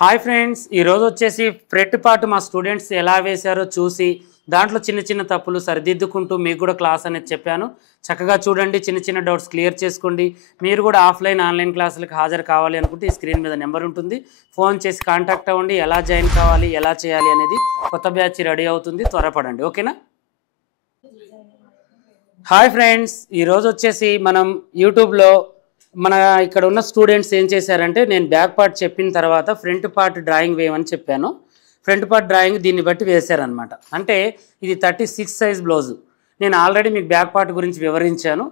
Hi friends, ఈరోజు వచ్చేసి fret part మా స్టూడెంట్స్ ఎలా వేశారో చూసి దాంట్లో చిన్న చిన్న తప్పులు సరిదిద్దుకుంటూ మీకు కూడా క్లాస్ అనేది చెప్పాను. చక్కగా చూడండి, చిన్న చిన్న డౌట్స్ క్లియర్ చేసుకోండి. మీరు కూడా ఆఫ్లైన్ ఆన్లైన్ క్లాసులకు హాజరు కావాలి అనుకుంటే ఈ స్క్రీన్ మీద నెంబర్ ఉంటుంది, ఫోన్ చేసి కాంటాక్ట్ అవ్వండి. ఎలా జాయిన్ కావాలి, ఎలా చేయాలి అనేది కొత్త బ్యాచ్ రెడీ అవుతుంది, త్వరపడండి. ఓకేనా? హాయ్ ఫ్రెండ్స్, ఈరోజు వచ్చేసి మనం యూట్యూబ్లో మన ఇక్కడ ఉన్న స్టూడెంట్స్ ఏం చేశారంటే, నేను బ్యాక్ పార్ట్ చెప్పిన తర్వాత ఫ్రంట్ పార్ట్ డ్రాయింగ్ వేయమని చెప్పాను. ఫ్రంట్ పార్ట్ డ్రాయింగ్ దీన్ని బట్టి వేశారనమాట. అంటే ఇది 36 సైజ్ బ్లౌజు. నేను ఆల్రెడీ మీకు బ్యాక్ పార్ట్ గురించి వివరించాను.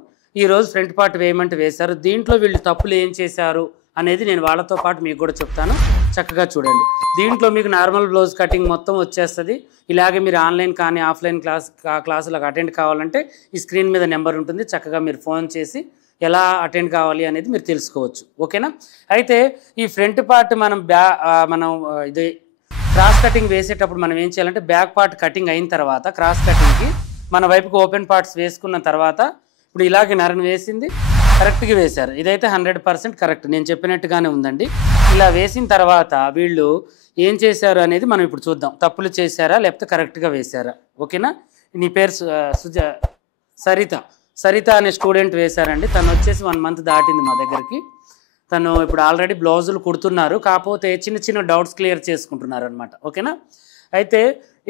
ఈరోజు ఫ్రంట్ పార్ట్ వేయమంటే వేశారు. దీంట్లో వీళ్ళు తప్పులు ఏం చేశారు అనేది నేను వాళ్ళతో పాటు మీకు కూడా చెప్తాను. చక్కగా చూడండి. దీంట్లో మీకు నార్మల్ బ్లౌజ్ కటింగ్ మొత్తం వచ్చేస్తుంది. ఇలాగే మీరు ఆన్లైన్ కానీ ఆఫ్లైన్ క్లాసులకు అటెండ్ కావాలంటే ఈ స్క్రీన్ మీద నెంబర్ ఉంటుంది. చక్కగా మీరు ఫోన్ చేసి ఎలా అటెండ్ కావాలి అనేది మీరు తెలుసుకోవచ్చు. ఓకేనా? అయితే ఈ ఫ్రంట్ పార్ట్ మనం ఇది క్రాస్ కటింగ్ వేసేటప్పుడు మనం ఏం చేయాలంటే, బ్యాక్ పార్ట్ కటింగ్ అయిన తర్వాత క్రాస్ కటింగ్కి మన వైపుకి ఓపెన్ పార్ట్స్ వేసుకున్న తర్వాత ఇప్పుడు ఇలాగే నరను వేసింది, కరెక్ట్గా వేశారు. ఇదైతే 100% కరెక్ట్, నేను చెప్పినట్టుగానే ఉందండి. ఇలా వేసిన తర్వాత వీళ్ళు ఏం చేశారు అనేది మనం ఇప్పుడు చూద్దాం. తప్పులు చేశారా లేకపోతే కరెక్ట్గా వేశారా? ఓకేనా? నీ పేరు సరిత అనే స్టూడెంట్ వేశారండి. తను వచ్చేసి 1 మంత్ దాటింది మా దగ్గరికి. తను ఇప్పుడు ఆల్రెడీ బ్లౌజులు కుడుతున్నారు, కాకపోతే చిన్న చిన్న డౌట్స్ క్లియర్ చేసుకుంటున్నారు అనమాట. ఓకేనా? అయితే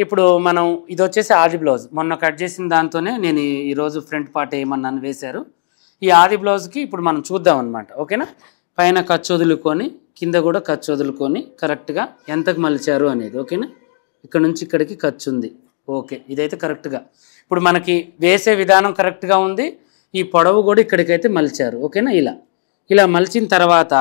ఇప్పుడు మనం ఇది వచ్చేసి ఆది బ్లౌజ్, మొన్న కట్ చేసిన దాంతోనే నేను ఈరోజు ఫ్రంట్ పార్ట్ వేయమన్నాను, వేశారు. ఈ ఆది బ్లౌజ్కి ఇప్పుడు మనం చూద్దాం అనమాట. ఓకేనా? పైన ఖర్చు వదులుకొని కింద కూడా ఖర్చు వదులుకొని కరెక్ట్గా ఎంతకు మలిచారు అనేది. ఓకేనా? ఇక్కడ నుంచి ఇక్కడికి ఖర్చు ఉంది. ఓకే, ఇదైతే కరెక్ట్గా ఇప్పుడు మనకి వేసే విధానం కరెక్ట్గా ఉంది. ఈ పొడవు కూడా ఇక్కడికైతే మలిచారు. ఓకేనా? ఇలా మలిచిన తర్వాత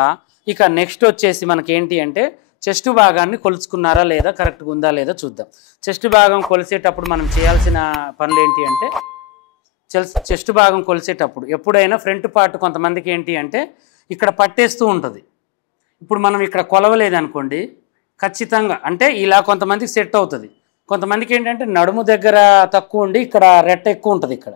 ఇక నెక్స్ట్ వచ్చేసి మనకేంటి అంటే, చెస్ట్ భాగాన్ని కొలుచుకున్నారా లేదా, కరెక్ట్గా ఉందా లేదా చూద్దాం. చెస్ట్ భాగం కొలిసేటప్పుడు మనం చేయాల్సిన పనులు ఏంటి అంటే, చెస్ట్ భాగం కొలిసేటప్పుడు ఎప్పుడైనా ఫ్రంట్ పార్ట్ కొంతమందికి ఏంటి అంటే ఇక్కడ పట్టేస్తూ ఉంటుంది. ఇప్పుడు మనం ఇక్కడ కొలవలేదనుకోండి, ఖచ్చితంగా అంటే ఇలా కొంతమందికి సెట్ అవుతుంది. కొంతమందికి ఏంటంటే నడుము దగ్గర తక్కువ ఉండి ఇక్కడ రెట్ట ఎక్కువ ఉంటుంది ఇక్కడ.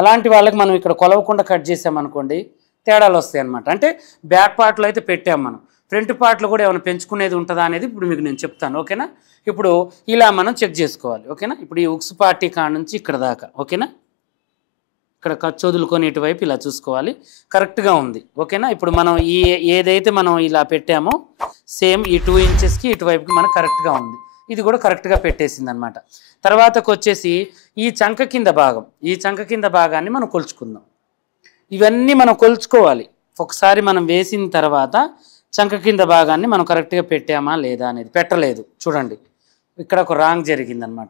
అలాంటి వాళ్ళకి మనం ఇక్కడ కొలవకుండా కట్ చేసామనుకోండి, తేడాలు వస్తాయి అన్నమాట. అంటే బ్యాక్ పార్ట్లో అయితే పెట్టాం మనం, ఫ్రంట్ పార్ట్లో కూడా ఏమైనా పెంచుకునేది ఉంటుందా అనేది ఇప్పుడు మీకు నేను చెప్తాను. ఓకేనా? ఇప్పుడు ఇలా మనం చెక్ చేసుకోవాలి. ఓకేనా? ఇప్పుడు ఈ ఉక్స్ పార్టీ కాడ నుంచి ఇక్కడ దాకా. ఓకేనా? ఇక్కడ ఖర్చు వదులుకొని ఇటువైపు ఇలా చూసుకోవాలి, కరెక్ట్గా ఉంది. ఓకేనా? ఇప్పుడు మనం ఏదైతే మనం ఇలా పెట్టామో సేమ్ ఈ 2 ఇంచెస్కి ఇటువైపుకి మనకు కరెక్ట్గా ఉంది. ఇది కూడా కరెక్ట్గా పెట్టేసింది అనమాట. తర్వాతకు వచ్చేసి ఈ చంక కింద భాగాన్ని మనం కొలుచుకుందాం. ఇవన్నీ మనం కొలుచుకోవాలి. ఒకసారి మనం వేసిన తర్వాత చంక కింద భాగాన్ని మనం కరెక్ట్గా పెట్టామా లేదా అనేది. పెట్టలేదు, చూడండి ఇక్కడ ఒక రాంగ్ జరిగిందనమాట.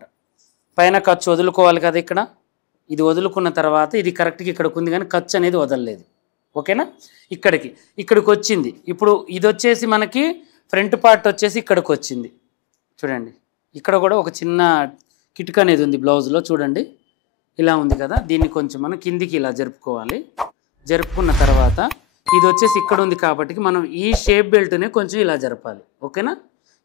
పైన ఖర్చు వదులుకోవాలి కదా, ఇక్కడ ఇది వదులుకున్న తర్వాత ఇది కరెక్ట్గా ఇక్కడికి ఉంది, కానీ ఖర్చు అనేది వదలలేదు. ఓకేనా? ఇక్కడికి వచ్చింది. ఇప్పుడు ఇది వచ్చేసి మనకి ఫ్రంట్ పార్ట్ వచ్చేసి ఇక్కడికి వచ్చింది. చూడండి, ఇక్కడ కూడా ఒక చిన్న కిటుక అనేది ఉంది బ్లౌజ్లో. చూడండి, ఇలా ఉంది కదా, దీన్ని కొంచెం మనం కిందికి ఇలా జరుపుకోవాలి. జరుపుకున్న తర్వాత ఇది వచ్చేసి ఇక్కడ ఉంది కాబట్టి మనం ఈ షేప్ బెల్ట్ని కొంచెం ఇలా జరపాలి. ఓకేనా?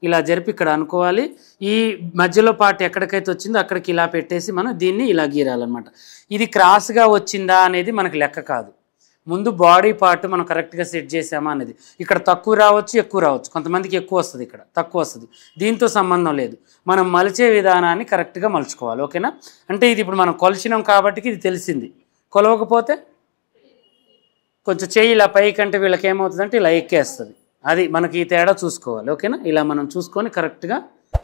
ఇలా జరిపి ఇక్కడ అనుకోవాలి. ఈ మధ్యలో పార్ట్ ఎక్కడికైతే వచ్చిందో అక్కడికి ఇలా పెట్టేసి మనం దీన్ని ఇలా గీరాలన్నమాట. ఇది క్రాస్గా వచ్చిందా అనేది మనకు లెక్క కాదు. ముందు బాడీ పార్ట్ మనం కరెక్ట్గా సెట్ చేసామా అనేది. ఇక్కడ తక్కువ రావచ్చు, ఎక్కువ రావచ్చు. కొంతమందికి ఎక్కువ వస్తుంది, ఇక్కడ తక్కువ వస్తుంది. దీంతో సంబంధం లేదు, మనం మలిచే విధానాన్ని కరెక్ట్గా మలుచుకోవాలి. ఓకేనా? అంటే ఇది ఇప్పుడు మనం కొలిచినాం కాబట్టి ఇది తెలిసింది. కొలవకపోతే కొంచెం చెయ్యి ఇలా పైకంటే వీళ్ళకి ఏమవుతుందంటే ఇలా ఎక్కేస్తుంది. అది మనకి ఈ తేడా చూసుకోవాలి. ఓకేనా? ఇలా మనం చూసుకొని కరెక్ట్గా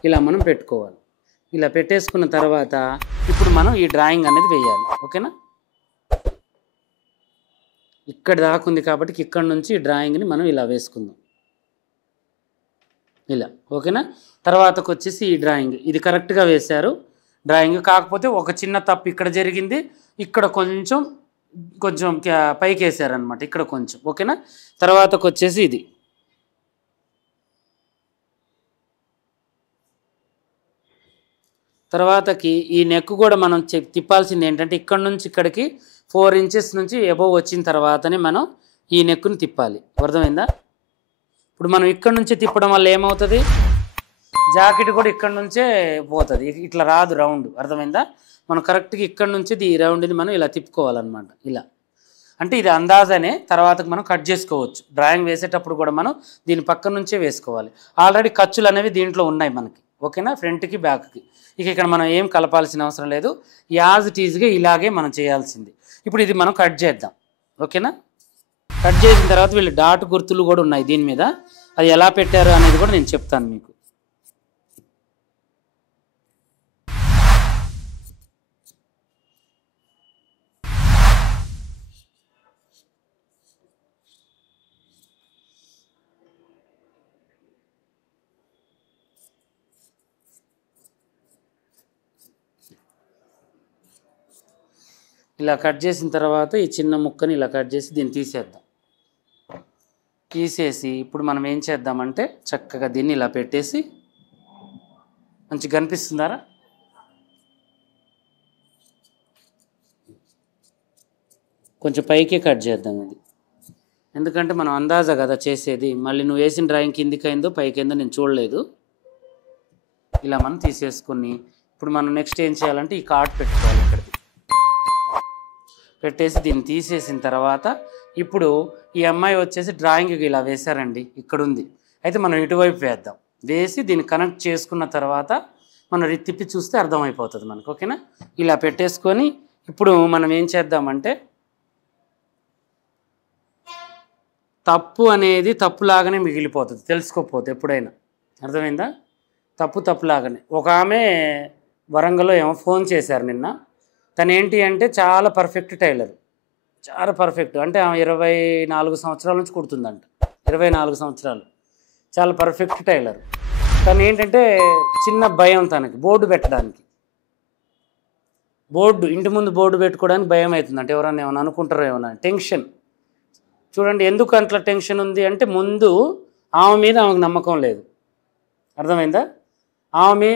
ఇలా మనం పెట్టుకోవాలి. ఇలా పెట్టేసుకున్న తర్వాత ఇప్పుడు మనం ఈ డ్రాయింగ్ అనేది వేయాలి. ఓకేనా? ఇక్కడ దాకుంది కాబట్టి ఇక్కడ నుంచి ఈ డ్రాయింగ్ని మనం ఇలా వేసుకుందాం, ఇలా. ఓకేనా? తర్వాతకు వచ్చేసి ఈ డ్రాయింగ్ ఇది కరెక్ట్గా వేశారు డ్రాయింగ్. కాకపోతే ఒక చిన్న తప్పు ఇక్కడ జరిగింది, ఇక్కడ కొంచెం పైకి వేసారనమాట, ఇక్కడ కొంచెం. ఓకేనా? తర్వాతకు వచ్చేసి ఇది తర్వాతకి ఈ నెక్ కూడా మనం తిప్పాల్సింది ఏంటంటే, ఇక్కడ నుంచి ఇక్కడికి 4 ఇంచెస్ నుంచి అబోవ్ వచ్చిన తర్వాతనే మనం ఈ నెక్ను తిప్పాలి. అర్థమైందా? ఇప్పుడు మనం ఇక్కడ నుంచి తిప్పడం వల్ల ఏమవుతుంది, జాకెట్ కూడా ఇక్కడ నుంచే పోతుంది, ఇట్లా రాదు రౌండ్. అర్థమైందా? మనం కరెక్ట్గా ఇక్కడ నుంచి ఈ రౌండ్ని మనం ఇలా తిప్పుకోవాలన్నమాట, ఇలా. అంటే ఇది అందాజనే, తర్వాతకు మనం కట్ చేసుకోవచ్చు. డ్రాయింగ్ వేసేటప్పుడు కూడా మనం దీని పక్క నుంచే వేసుకోవాలి. ఆల్రెడీ ఖర్చులు అనేవి దీంట్లో ఉన్నాయి మనకి, ఓకేనా, ఫ్రంట్కి బ్యాక్కి. ఇక ఇక్కడ మనం ఏం కలపాల్సిన అవసరం లేదు, యాజ్ ఇట్ ఈజ్గా ఇలాగే మనం చేయాల్సింది. ఇప్పుడు ఇది మనం కట్ చేద్దాం, ఓకేనా. కట్ చేసిన తర్వాత వీళ్ళు డాట్ గుర్తులు కూడా ఉన్నాయి దీని మీద, అది ఎలా పెట్టారు అనేది కూడా నేను చెప్తాను మీకు. ఇలా కట్ చేసిన తర్వాత ఈ చిన్న ముక్కని ఇలా కట్ చేసి దీన్ని తీసేద్దాం. తీసేసి ఇప్పుడు మనం ఏం చేద్దామంటే చక్కగా దీన్ని ఇలా పెట్టేసి, మంచిగా కనిపిస్తుందారా, కొంచెం పైకే కట్ చేద్దాం ఇది, ఎందుకంటే మనం అందాజా కదా చేసేది. మళ్ళీ నువ్వు వేసిన డ్రాయింగ్ కిందికి అయిందో పైకి అయిందో నేను చూడలేదు. ఇలా మనం తీసేసుకుని ఇప్పుడు మనం నెక్స్ట్ ఏం చేయాలంటే ఈ కార్డ్ పెట్టుకోవాలి. ఇక్కడికి పెట్టేసి దీన్ని తీసేసిన తర్వాత ఇప్పుడు ఈ అమ్మాయి వచ్చేసి డ్రాయింగ్ ఇలా వేశారండి, ఇక్కడ ఉంది. అయితే మనం ఇటువైపు వేద్దాం, వేసి దీన్ని కనెక్ట్ చేసుకున్న తర్వాత మనం తిప్పి చూస్తే అర్థమైపోతుంది మనకు, ఓకేనా. ఇలా పెట్టేసుకొని ఇప్పుడు మనం ఏం చేద్దామంటే తప్పు అనేది తప్పులాగానే మిగిలిపోతుంది తెలుసుకోకపోతే ఎప్పుడైనా, అర్థమైందా. తప్పులాగానే. ఒక ఆమె వరంగల్లో ఏమో ఫోన్ చేశారు నిన్న, తను ఏంటి అంటే చాలా పర్ఫెక్ట్ టైలర్, చాలా పర్ఫెక్ట్, అంటే ఆమె 24 సంవత్సరాల నుంచి కుడుతుందంట, 24 సంవత్సరాలు, చాలా పర్ఫెక్ట్ టైలర్. తను ఏంటంటే చిన్న భయం తనకి బోర్డు పెట్టడానికి, ఇంటి ముందు బోర్డు పెట్టుకోవడానికి భయం అవుతుందంటే ఎవరన్నా ఏమైనా అనుకుంటారో ఏమన్నా టెన్షన్. చూడండి ఎందుకు అట్లా టెన్షన్ ఉంది అంటే ముందు ఆమె మీద ఆమెకు నమ్మకం లేదు, అర్థమైందా.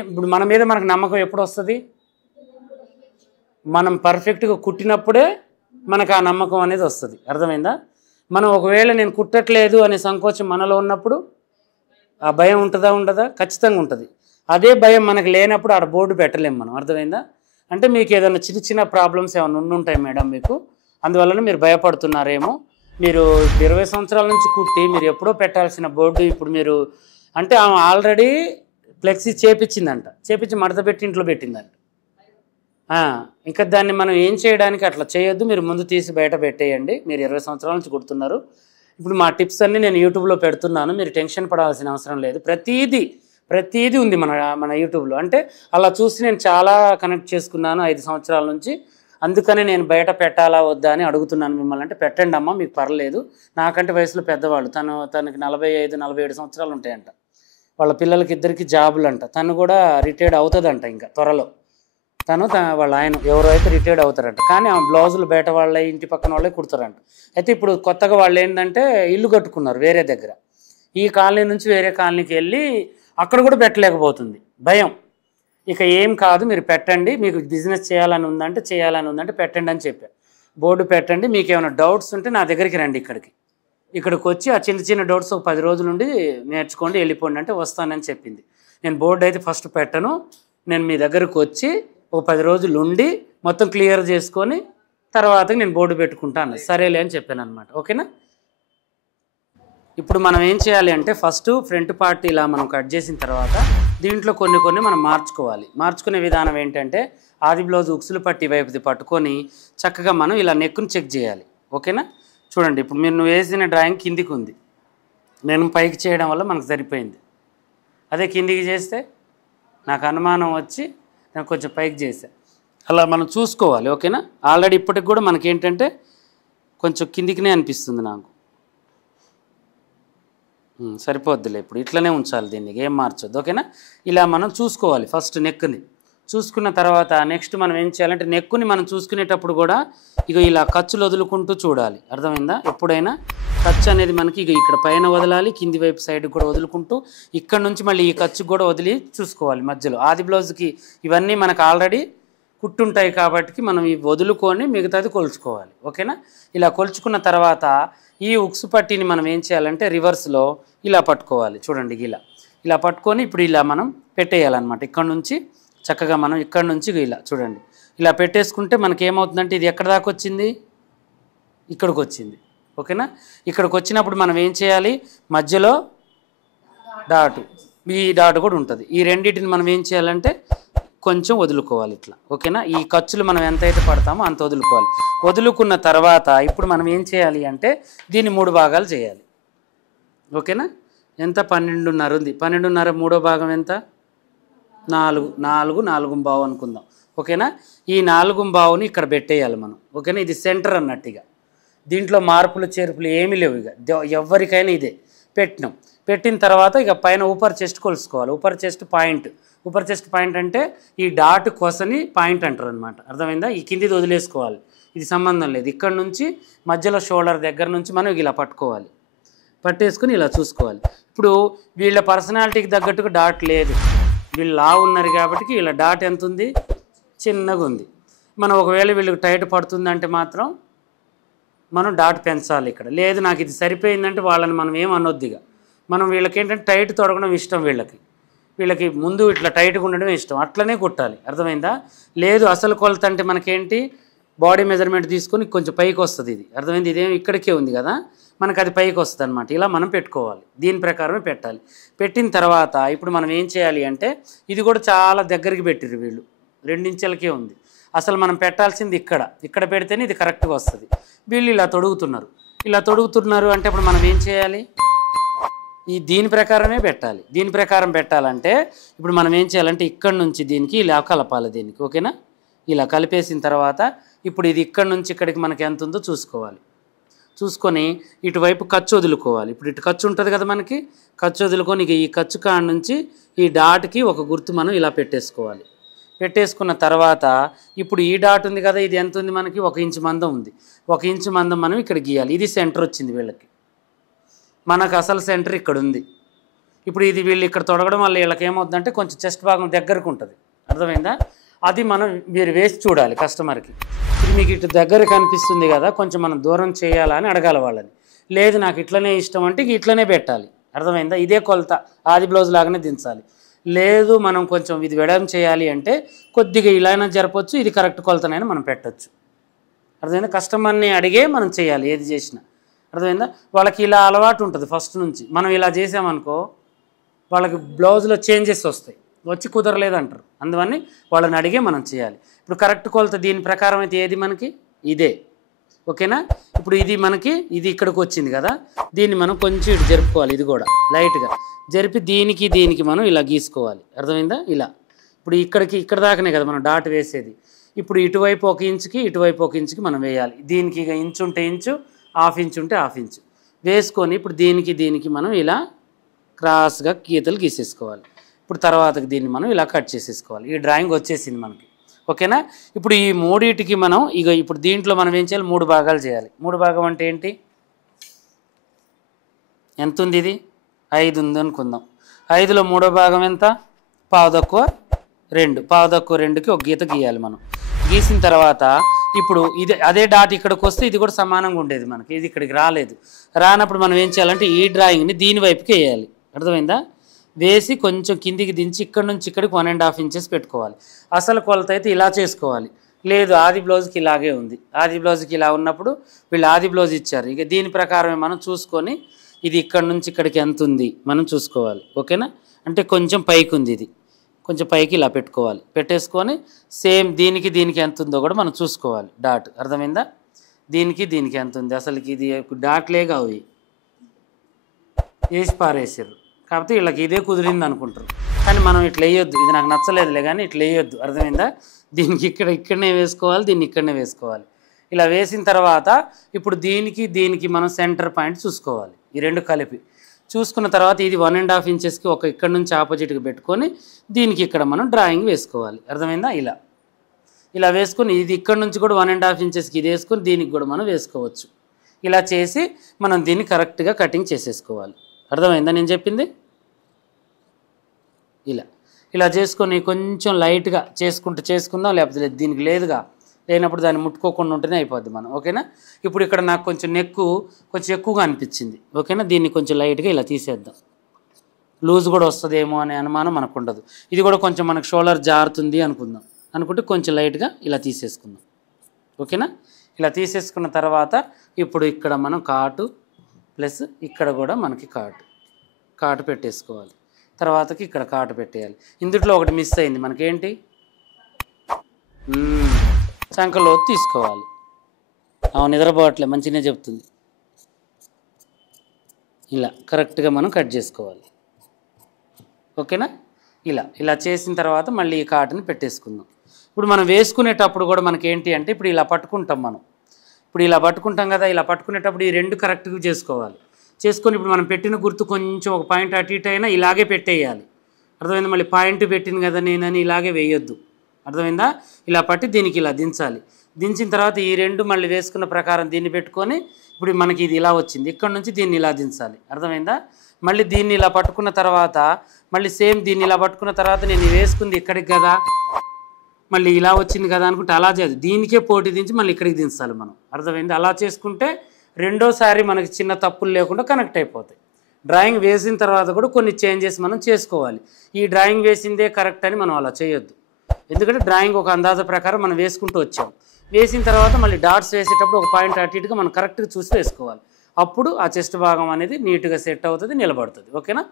ఇప్పుడు మన మీద మనకు నమ్మకం ఎప్పుడు వస్తుంది, మనం పర్ఫెక్ట్గా కుట్టినప్పుడే మనకు ఆ నమ్మకం అనేది వస్తుంది, అర్థమైందా. మనం ఒకవేళ నేను కుట్టట్లేదు అనే సంకోచం మనలో ఉన్నప్పుడు ఆ భయం ఉంటుందా ఉండదా, ఖచ్చితంగా ఉంటుంది. అదే భయం మనకు లేనప్పుడు ఆడ బోర్డు పెట్టలేము మనం, అర్థమైందా. అంటే మీకు ఏదైనా చిన్న ప్రాబ్లమ్స్ ఏమైనా ఉండుంటాయి మేడం మీకు, అందువలన మీరు భయపడుతున్నారేమో. మీరు 20 సంవత్సరాల నుంచి కుట్టి మీరు ఎప్పుడో పెట్టాల్సిన బోర్డు ఇప్పుడు మీరు, అంటే ఆమె ఆల్రెడీ ఫ్లెక్సీ చేపించి మడత పెట్టి ఇంట్లో పెట్టిందంట. ఇంకా దాన్ని మనం ఏం చేయడానికి అట్లా చేయొద్దు, మీరు ముందు తీసి బయట పెట్టేయండి. మీరు 20 సంవత్సరాల నుంచి కుడుతున్నారు. ఇప్పుడు మా టిప్స్ అన్నీ నేను యూట్యూబ్లో పెడుతున్నాను, మీరు టెన్షన్ పడాల్సిన అవసరం లేదు. ప్రతీదీ ఉంది మన యూట్యూబ్లో. అంటే అలా చూసి నేను చాలా కనెక్ట్ చేసుకున్నాను 5 సంవత్సరాల నుంచి. అందుకనే నేను బయట పెట్టాలా వద్దా అని అడుగుతున్నాను మిమ్మల్ని. అంటే పెట్టండి అమ్మ, మీకు పర్లేదు. నాకంటే వయసులో పెద్దవాళ్ళు, తనకి 45-47 సంవత్సరాలు ఉంటాయంట. వాళ్ళ పిల్లలకి ఇద్దరికి జాబులు అంట. తను కూడా రిటైర్డ్ అవుతుందంట ఇంకా త్వరలో. వాళ్ళ ఆయన ఎవరో అయితే రిటైర్డ్ అవుతారంట. కానీ ఆ బ్లౌజులు బయట వాళ్ళే, ఇంటి పక్కన వాళ్ళే కుడతారంట. అయితే ఇప్పుడు కొత్తగా వాళ్ళు ఏంటంటే ఇల్లు కట్టుకున్నారు వేరే దగ్గర. ఈ కాలనీ నుంచి వేరే కాలనీకి వెళ్ళి అక్కడ కూడా పెట్టలేకపోతుంది, భయం. ఇక ఏం కాదు, మీరు పెట్టండి, మీకు బిజినెస్ చేయాలని ఉందంటే పెట్టండి అని చెప్పారు. బోర్డు పెట్టండి, మీకు ఏమైనా డౌట్స్ ఉంటే నా దగ్గరికి రండి, ఇక్కడికి వచ్చి ఆ చిన్న డౌట్స్ ఒక 10 రోజుల నుండి నేర్చుకోండి, వెళ్ళిపోండి అంటే వస్తానని చెప్పింది. నేను బోర్డు అయితే ఫస్ట్ పెట్టను, నేను మీ దగ్గరకు వచ్చి ఒక 10 రోజులు ఉండి మొత్తం క్లియర్ చేసుకొని తర్వాత నేను బోర్డు పెట్టుకుంటాను. సరేలే అని చెప్పాను అనమాట, ఓకేనా. ఇప్పుడు మనం ఏం చేయాలి అంటే ఫస్ట్ ఫ్రంట్ పార్ట్ ఇలా మనం కట్ చేసిన తర్వాత దీంట్లో కొన్ని మనం మార్చుకునే విధానం ఏంటంటే ఆది బ్లౌజ్ ఉక్సులు పట్టి వైపుది పట్టుకొని చక్కగా మనం ఇలా నెక్కును చెక్ చేయాలి, ఓకేనా. చూడండి ఇప్పుడు నువ్వు వేసిన డ్రాయింగ్ కిందికి ఉంది, నేను పైకి చేయడం వల్ల మనకు సరిపోయింది. అదే కిందికి చేస్తే నాకు అనుమానం వచ్చి నేను కొంచెం పైకి చేశాను. అలా మనం చూసుకోవాలి, ఓకేనా. ఆల్రెడీ ఇప్పటికి కూడా మనకేంటంటే కొంచెం కిందికినే అనిపిస్తుంది నాకు. సరిపోద్దులే, ఇప్పుడు ఇట్లనే ఉంచాలి, దీన్ని ఏం మార్చొద్దు, ఓకేనా. ఇలా మనం చూసుకోవాలి ఫస్ట్ నెక్ని. చూసుకున్న తర్వాత నెక్స్ట్ మనం ఏం చేయాలంటే నెక్కుని మనం చూసుకునేటప్పుడు కూడా ఇలా ఖర్చులు వదులుకుంటూ చూడాలి, అర్థమైందా. ఎప్పుడైనా ఖర్చు అనేది మనకి ఇక్కడ పైన వదలాలి, కింది వైపు సైడ్కి కూడా వదులుకుంటూ ఇక్కడ నుంచి మళ్ళీ ఈ ఖర్చుకు కూడా వదిలి చూసుకోవాలి మధ్యలో. ఆది బ్లౌజ్కి ఇవన్నీ మనకు ఆల్రెడీ కుట్టుంటాయి కాబట్టి మనం ఇవి వదులుకొని మిగతాది కొలుచుకోవాలి, ఓకేనా. ఇలా కొలుచుకున్న తర్వాత ఈ ఉక్సు పట్టీని మనం ఏం చేయాలంటే రివర్స్లో ఇలా పట్టుకోవాలి. చూడండి ఇలా పట్టుకొని ఇప్పుడు ఇలా మనం పెట్టేయాలన్నమాట. ఇక్కడ నుంచి చక్కగా మనం ఇక్కడ నుంచి ఇలా చూడండి ఇలా పెట్టేసుకుంటే మనకి ఏమవుతుందంటే ఇది ఎక్కడ దాకా వచ్చింది, ఇక్కడికి వచ్చింది. ఓకేనా? ఇక్కడికి వచ్చినప్పుడు మనం ఏం చేయాలి, మధ్యలో డాటు, ఈ డాట్ కూడా ఉంటుంది. ఈ రెండింటిని మనం ఏం చేయాలంటే కొంచెం వదులుకోవాలి ఇట్లా. ఓకేనా? ఈ ఖర్చులు మనం ఎంతైతే పడతామో అంత వదులుకోవాలి. వదులుకున్న తర్వాత ఇప్పుడు మనం ఏం చేయాలి అంటే దీన్ని 3 భాగాలు చేయాలి. ఓకేనా? ఎంత 12.5 ఉంది. 12.5 మూడో భాగం ఎంత? 4 4.5 అనుకుందాం. ఓకేనా? ఈ 4.5ని ఇక్కడ పెట్టేయాలి మనం. ఓకేనా? ఇది సెంటర్ అన్నట్టుగా. దీంట్లో మార్పులు చేర్పులు ఏమీ లేవు. ఇక ఎవరికైనా ఇదే పెట్టినాం. పెట్టిన తర్వాత ఇక పైన ఊపర్ చెస్ట్ కొలుసుకోవాలి. ఊపర్ చెస్ట్ పాయింట్ అంటే ఈ డాట్ కొసని పాయింట్ అంటారు అనమాట. అర్థమైందా? ఈ కిందిది వదిలేసుకోవాలి, ఇది సంబంధం లేదు. ఇక్కడ నుంచి మధ్యలో షోల్డర్ దగ్గర నుంచి మనం ఇలా పట్టుకోవాలి. పట్టేసుకుని ఇలా చూసుకోవాలి. ఇప్పుడు వీళ్ళ పర్సనాలిటీకి తగ్గట్టుగా డాట్ లేదు. వీళ్ళు లావు ఉన్నారు కాబట్టి వీళ్ళ డాట్ ఎంత ఉంది? చిన్నగా ఉంది. మనం ఒకవేళ వీళ్ళకి టైట్ పడుతుందంటే మాత్రం మనం డాట్ పెంచాలి. ఇక్కడ లేదు నాకు ఇది సరిపోయిందంటే వాళ్ళని మనం ఏం అనొద్దిగా. మనం వీళ్ళకి ఏంటంటే టైట్ తొడగడం ఇష్టం, వీళ్ళకి ముందు ఇట్లా టైట్గా ఉండడం ఇష్టం, అట్లనే కుట్టాలి. అర్థమైందా? లేదు అసలు కొలత అంటే మనకేంటి, బాడీ మెజర్మెంట్ తీసుకొని కొంచెం పైకి వస్తుంది. ఇది అర్థమైంది? ఇదేమి ఇక్కడికే ఉంది కదా, మనకు అది పైకి వస్తుంది అనమాట. ఇలా మనం పెట్టుకోవాలి, దీని ప్రకారమే పెట్టాలి. పెట్టిన తర్వాత ఇప్పుడు మనం ఏం చేయాలి అంటే ఇది కూడా చాలా దగ్గరికి పెట్టిర్రు వీళ్ళు, 2 ఇంచులకే ఉంది. అసలు మనం పెట్టాల్సింది ఇక్కడ పెడితేనే ఇది కరెక్ట్గా వస్తుంది. వీళ్ళు ఇలా తొడుగుతున్నారు అంటే ఇప్పుడు మనం ఏం చేయాలి, దీని ప్రకారమే పెట్టాలి. దీని ప్రకారం పెట్టాలంటే ఇప్పుడు మనం ఏం చేయాలంటే ఇక్కడ నుంచి దీనికి ఇలా కలపాలి దీనికి. ఓకేనా? ఇలా కలిపేసిన తర్వాత ఇప్పుడు ఇది ఇక్కడ నుంచి ఇక్కడికి మనకి ఎంత ఉందో చూసుకోవాలి. చూసుకొని ఇటువైపు ఖర్చు వదులుకోవాలి. ఇప్పుడు ఇటు ఖర్చు ఉంటుంది కదా మనకి, ఖర్చు వదులుకొని ఈ ఖర్చు కాడ నుంచి ఈ డాట్కి ఒక గుర్తు మనం ఇలా పెట్టేసుకోవాలి. పెట్టేసుకున్న తర్వాత ఇప్పుడు ఈ డాట్ ఉంది కదా, ఇది ఎంత ఉంది మనకి, 1 ఇంచు మందం ఉంది. 1 ఇంచు మందం మనం ఇక్కడ గీయాలి. ఇది సెంటర్ వచ్చింది వీళ్ళకి, మనకు అసలు సెంటర్ ఇక్కడ ఉంది. ఇప్పుడు ఇది వీళ్ళు ఇక్కడ తొడగడం వల్ల వీళ్ళకి ఏమవుతుందంటే కొంచెం చెస్ట్ భాగం దగ్గరకు ఉంటుంది. అర్థమైందా? అది మనం మీరు వేసి చూడాలి కస్టమర్కి. ఇది మీకు ఇటు దగ్గర కనిపిస్తుంది కదా, కొంచెం మనం దూరం చేయాలని అడగాలి వాళ్ళని. లేదు నాకు ఇట్లనే ఇష్టం అంటే ఇట్లనే పెట్టాలి. అర్థమైందా? ఇదే కొలత ఆది బ్లౌజ్ లాగానే దించాలి. లేదు మనం కొంచెం ఇది వెడడం చేయాలి అంటే కొద్దిగా ఇలానే జరపచ్చు, ఇది కరెక్ట్ కొలతనైనా మనం పెట్టచ్చు. అర్థమైందా? కస్టమర్ని అడిగే మనం చేయాలి ఏది చేసినా. అర్థమైందా? వాళ్ళకి ఇలా అలవాటు ఉంటుంది ఫస్ట్ నుంచి. మనం ఇలా చేసామనుకో వాళ్ళకి బ్లౌజ్లో చేంజెస్ వస్తాయి, వచ్చి కుదరలేదంటారు. అందువల్ల వాళ్ళని అడిగే మనం చేయాలి. ఇప్పుడు కరెక్ట్ కొలత దీని ప్రకారం అయితే ఏది మనకి ఇదే. ఓకేనా? ఇప్పుడు ఇది మనకి ఇది ఇక్కడికి వచ్చింది కదా, దీన్ని మనం కొంచెం ఇటు జరుపుకోవాలి. ఇది కూడా లైట్గా జరిపి దీనికి మనం ఇలా గీసుకోవాలి. అర్థమైందా? ఇలా ఇప్పుడు ఇక్కడ దాకానే కదా మనం డాట్ వేసేది. ఇప్పుడు ఇటువైపు 1 ఇంచుకి ఇటువైపు 1 ఇంచుకి మనం వేయాలి. దీనికి ఇక ఇంచు ఉంటే ఇంచు, 1/2 ఇంచు ఉంటే 1/2 ఇంచు వేసుకొని ఇప్పుడు దీనికి మనం ఇలా క్రాస్గా గీతలు గీసేసుకోవాలి. ఇప్పుడు తర్వాతకి దీన్ని మనం ఇలా కట్ చేసేసుకోవాలి. ఈ డ్రాయింగ్ వచ్చేసింది మనకి. ఓకేనా? ఇప్పుడు ఈ మూడింటికి మనం ఇప్పుడు దీంట్లో మనం ఏం చేయాలి, 3 భాగాలు చేయాలి. 3 భాగం అంటే ఏంటి, ఎంత ఉంది, ఇది 5 ఉంది అనుకుందాం. 5లో 3వ భాగం ఎంత, 1/4 2కి ఒక గీత గీయాలి మనం. గీసిన తర్వాత ఇప్పుడు అదే డాట్ ఇక్కడికి వస్తే ఇది కూడా సమానంగా ఉండేది మనకి, ఇది ఇక్కడికి రానప్పుడు మనం ఏం చేయాలంటే ఈ డ్రాయింగ్ని దీని వైపుకి వేయాలి. అర్థమైందా? వేసి కొంచెం కిందికి దించి ఇక్కడ నుంచి ఇక్కడికి 1.5 ఇంచెస్ పెట్టుకోవాలి. అసలు కొలత అయితే ఇలా చేసుకోవాలి. లేదు ఆది బ్లౌజ్కి ఇలాగే ఉంది, ఆది బ్లౌజ్కి ఇలా ఉన్నప్పుడు వీళ్ళు ఆది బ్లౌజ్ ఇచ్చారు. ఇక దీని ప్రకారమే మనం చూసుకొని ఇది ఇక్కడ నుంచి ఇక్కడికి ఎంత ఉంది మనం చూసుకోవాలి. ఓకేనా? అంటే కొంచెం పైకి ఉంది, ఇది కొంచెం పైకి ఇలా పెట్టుకోవాలి. పెట్టేసుకొని సేమ్ దీనికి ఎంత ఉందో కూడా మనం చూసుకోవాలి డాట్. అర్థమైందా? దీనికి ఎంత ఉంది, అసలుకి ఇది డాట్లే కావు, వేసి పారేసారు. కాకపోతే వీళ్ళకి ఇదే కుదిరింది అనుకుంటారు, కానీ మనం ఇట్లా వేయొద్దు. ఇది నాకు నచ్చలేదులే కానీ ఇట్లా వేయొద్దు. అర్థమైందా? దీనికి ఇక్కడనే వేసుకోవాలి, దీన్ని ఇక్కడనే వేసుకోవాలి. ఇలా వేసిన తర్వాత ఇప్పుడు దీనికి మనం సెంటర్ పాయింట్ చూసుకోవాలి. ఈ 2 కలిపి చూసుకున్న తర్వాత ఇది 1.5 ఇంచెస్కి ఇక్కడ నుంచి ఆపోజిట్గా పెట్టుకొని దీనికి ఇక్కడ మనం డ్రాయింగ్ వేసుకోవాలి. అర్థమైందా? ఇలా వేసుకొని ఇది ఇక్కడ నుంచి కూడా 1.5 ఇంచెస్కి ఇది వేసుకొని దీనికి కూడా మనం వేసుకోవచ్చు. ఇలా చేసి మనం దీన్ని కరెక్ట్గా కటింగ్ చేసేసుకోవాలి. అర్థమైందా నేను చెప్పింది? ఇలా చేసుకొని కొంచెం లైట్గా చేసుకుందాం, లేకపోతే దీనికి లేనప్పుడు దాన్ని ముట్టుకోకుండా ఉంటేనే అయిపోద్ది మనం. ఓకేనా? ఇప్పుడు ఇక్కడ నాకు కొంచెం కొంచెం ఎక్కువగా అనిపించింది. ఓకేనా? దీన్ని కొంచెం లైట్గా ఇలా తీసేద్దాం. లూజ్ కూడా వస్తుందేమో అనే అనుమానం మనకు ఉండదు. ఇది కూడా కొంచెం మనకు షోల్డర్ జారుతుంది అనుకుంటే కొంచెం లైట్గా ఇలా తీసేసుకుందాం. ఓకేనా? ఇలా తీసేసుకున్న తర్వాత ఇప్పుడు ఇక్కడ మనం కాటు ప్లస్ ఇక్కడ కూడా మనకి కాటు పెట్టేసుకోవాలి. తర్వాతకి ఇక్కడ కాటు పెట్టేయాలి. ఇందులో ఒకటి మిస్ అయింది మనకేంటి, చంకలో తీసుకోవాలి. నిద్రపోవట్లే, మంచిగానే చెప్తుంది. ఇలా కరెక్ట్గా మనం కట్ చేసుకోవాలి. ఓకేనా? ఇలా చేసిన తర్వాత మళ్ళీ ఈ కాటుని పెట్టేసుకుందాం. ఇప్పుడు మనం వేసుకునేటప్పుడు కూడా మనకేంటి అంటే ఇప్పుడు ఇలా పట్టుకుంటాం మనం. ఇప్పుడు ఇలా పట్టుకుంటాం కదా, ఇలా పట్టుకునేటప్పుడు ఈ రెండు కరెక్ట్గా చేసుకోవాలి. చేసుకొని ఇప్పుడు మనం పెట్టిన గుర్తు కొంచెం ఒక పాయింట్ అటు ఇటు అయినా ఇలాగే పెట్టేయాలి. అర్థమైందా? మళ్ళీ పాయింట్ పెట్టింది కదా నేనని ఇలాగే వేయొద్దు. అర్థమైందా? ఇలా పట్టి దీనికి ఇలా దించాలి. దించిన తర్వాత ఈ రెండు మళ్ళీ వేసుకున్న ప్రకారం దీన్ని పెట్టుకొని ఇప్పుడు మనకి ఇది ఇలా వచ్చింది, ఇక్కడ నుంచి దీన్ని ఇలా దించాలి. అర్థమైందా? మళ్ళీ దీన్ని ఇలా పట్టుకున్న తర్వాత మళ్ళీ సేమ్ దీన్ని ఇలా పట్టుకున్న తర్వాత నేను వేసుకుంది ఇక్కడికి కదా, మళ్ళీ ఇలా వచ్చింది కదా అనుకుంటే అలా చేయదు, దీనికే పోటీ దించి మళ్ళీ ఇక్కడికి దించాలి మనం. అర్థమైంది? అలా చేసుకుంటే రెండోసారి మనకి చిన్న తప్పులు లేకుండా కనెక్ట్ అయిపోతాయి. డ్రాయింగ్ వేసిన తర్వాత కూడా కొన్ని చేంజెస్ మనం చేసుకోవాలి. ఈ డ్రాయింగ్ వేసిందే కరెక్ట్ అని మనం అలా చేయొద్దు. ఎందుకంటే డ్రాయింగ్ ఒక అందాజ ప్రకారం మనం వేసుకుంటూ వచ్చాం. వేసిన తర్వాత మళ్ళీ డాట్స్ వేసేటప్పుడు ఒక పాయింట్ అటు ఇటుగా మనం కరెక్ట్గా చూసి వేసుకోవాలి. అప్పుడు ఆ చెస్ట్ భాగం అనేది నీట్గా సెట్ అవుతుంది, నిలబడుతుంది. ఓకేనా?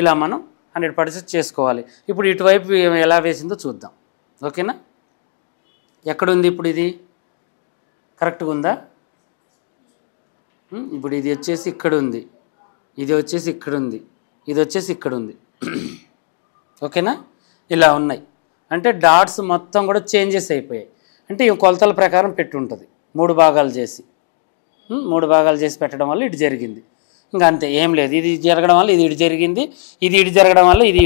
ఇలా మనం 100% చేసుకోవాలి. ఇప్పుడు ఇటువైపు ఎలా వేసిందో చూద్దాం. ఓకేనా? ఎక్కడుంది ఇప్పుడు? ఇది కరెక్ట్గా ఉందా? ఇప్పుడు ఇది వచ్చేసి ఇక్కడ ఉంది, ఇది వచ్చేసి ఇక్కడ ఉంది, ఇది వచ్చేసి ఇక్కడ ఉంది. ఓకేనా? ఇలా ఉన్నాయి అంటే డాట్స్ మొత్తం కూడా చేంజెస్ అయిపోయాయి. అంటే ఈ కొలతల ప్రకారం పెట్టి ఉంటుంది. 3 భాగాలు చేసి పెట్టడం వల్ల ఇటు జరిగింది. ఇంకా అంతే, ఏం లేదు. ఇది జరగడం వల్ల ఇది ఇటు జరిగింది, ఇది ఇటు జరగడం వల్ల ఇది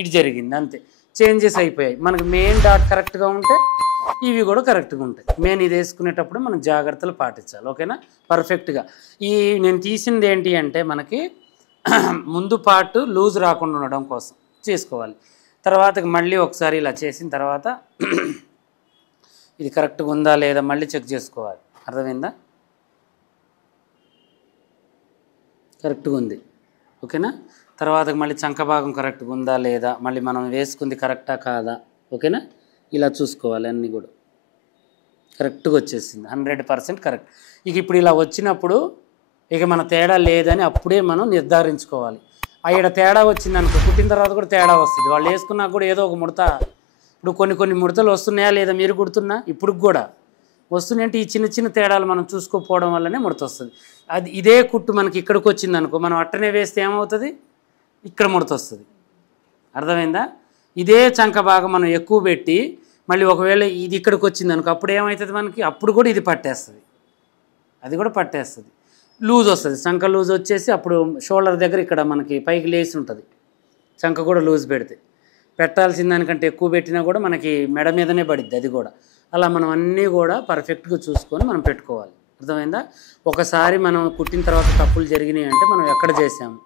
ఇటు జరిగింది. అంతే, చేంజెస్ అయిపోయాయి. మనకు మెయిన్ డాట్ కరెక్ట్గా ఉంటే ఇవి కూడా కరెక్ట్గా ఉంటాయి. మెయిన్ ఇది వేసుకునేటప్పుడు మనం జాగ్రత్తలు పాటించాలి. ఓకేనా? పర్ఫెక్ట్గా నేను తీసింది ఏంటి అంటే మనకి ముందు పార్ట్ లూజ్ రాకుండా ఉండడం కోసం చేసుకోవాలి. తర్వాత మళ్ళీ ఒకసారి ఇలా చేసిన తర్వాత ఇది కరెక్ట్గా ఉందా లేదా మళ్ళీ చెక్ చేసుకోవాలి. అర్థమైందా? కరెక్ట్గా ఉంది. ఓకేనా? తర్వాత మళ్ళీ చంక భాగం కరెక్ట్గా ఉందా లేదా, మళ్ళీ మనం వేసుకుంది కరెక్టా కాదా. ఓకేనా? ఇలా చూసుకోవాలి. అన్నీ కూడా కరెక్ట్గా వచ్చేసింది, 100% కరెక్ట్. ఇప్పుడు ఇలా వచ్చినప్పుడు మన తేడా లేదని అప్పుడే మనం నిర్ధారించుకోవాలి. ఇక్కడ తేడా వచ్చింది అనుకో, పుట్టిన తర్వాత కూడా తేడా వస్తుంది. వాళ్ళు వేసుకున్నా కూడా ఏదో ఒక ముడత, ఇప్పుడు కొన్ని ముడతలు వస్తున్నాయా లేదా మీరు కుడుతున్నా ఇప్పుడు కూడా వస్తున్నాయంటే ఈ చిన్న చిన్న తేడాలు మనం చూసుకోకపోవడం వల్లనే ముడత వస్తుంది. అది ఇదే కుట్టు మనకి ఇక్కడికి వచ్చింది అనుకో, మనం అట్టనే వేస్తే ఏమవుతుంది, ఇక్కడ ముడత వస్తుంది. అర్థమైందా? ఇదే చంక బాగా మనం ఎక్కువ పెట్టి మళ్ళీ ఒకవేళ ఇది ఇక్కడికి వచ్చింది అనుకో, అప్పుడు ఏమవుతుంది మనకి, అప్పుడు కూడా ఇది పట్టేస్తుంది, అది కూడా పట్టేస్తుంది, లూజ్ వస్తుంది. చంక లూజ్ వచ్చేసి అప్పుడు షోల్డర్ దగ్గర ఇక్కడ మనకి పైకి లేచి ఉంటుంది. చంక కూడా లూజ్ పెట్టాల్సిన దానికంటే ఎక్కువ పెట్టినా కూడా మనకి మెడ మీదనే పడిద్ది. అది కూడా అలా మనం అన్నీ కూడా పర్ఫెక్ట్గా చూసుకొని మనం పెట్టుకోవాలి. అర్థమైందా? ఒకసారి మనం కుట్టిన తర్వాత తప్పులు జరిగినాయి అంటే మనం ఎక్కడ చేసాము,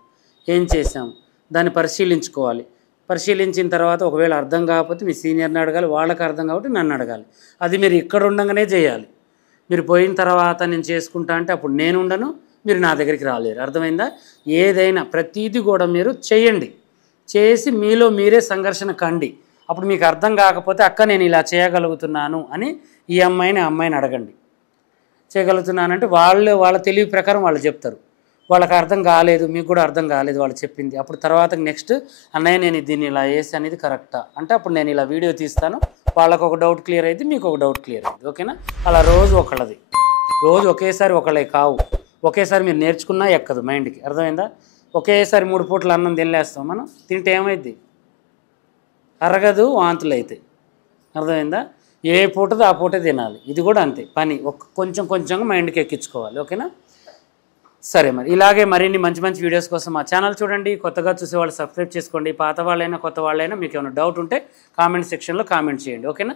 ఏం చేసాము దాన్ని పరిశీలించుకోవాలి. పరిశీలించిన తర్వాత ఒకవేళ అర్థం కాకపోతే మీ సీనియర్ని అడగాలి, వాళ్ళకి అర్థం కాబట్టి నన్ను అడగాలి. అది మీరు ఇక్కడ ఉండగానే చేయాలి. మీరు పోయిన తర్వాత నేను చేసుకుంటా అంటే అప్పుడు నేను ఉండను, మీరు నా దగ్గరికి రాలేరు. అర్థమైందా? ఏదైనా ప్రతీది కూడా మీరు చేయండి, చేసి మీలో మీరే సంఘర్షణ కండి. అప్పుడు మీకు అర్థం కాకపోతే అక్క నేను ఇలా చేయగలుగుతున్నాను అని ఈ అమ్మాయిని అడగండి. చేయగలుగుతున్నానంటే వాళ్ళ తెలివి ప్రకారం వాళ్ళు చెప్తారు. వాళ్ళకి అర్థం కాలేదు, మీకు కూడా అర్థం కాలేదు వాళ్ళు చెప్పింది, అప్పుడు తర్వాత నెక్స్ట్ అన్నయ్య నేను దీన్ని ఇలా వేసి అనేది కరెక్టా అంటే అప్పుడు నేను ఇలా వీడియో తీస్తాను, వాళ్ళకు ఒక డౌట్ క్లియర్ అయితే మీకు ఒక డౌట్ క్లియర్ అయింది. ఓకేనా? అలా రోజు ఒకేసారి ఒకళ్ళే కావు, ఒకేసారి మీరు నేర్చుకున్నా ఎక్కదు మైండ్కి. అర్థమైందా? ఒకేసారి 3 పూటలు అన్నం తినలేస్తాం, మనం తింటే ఏమైద్ది, అరగదు, వాంతులు అవుతాయి. అర్థమైందా? ఏ పూటదో ఆ పూటే తినాలి. ఇది కూడా అంతే పని, కొంచెంగా మైండ్కి ఎక్కించుకోవాలి. ఓకేనా? సరే, మరి ఇలాగే మరిన్ని మంచి వీడియోస్ కోసం మా ఛానల్ చూడండి. కొత్తగా చూసే వాళ్ళు సబ్స్క్రైబ్ చేసుకోండి. పాత వాళ్ళైనా కొత్త వాళ్ళైనా మీకు ఏమైనా డౌట్ ఉంటే కామెంట్ సెక్షన్లో కామెంట్ చేయండి. ఓకేనా?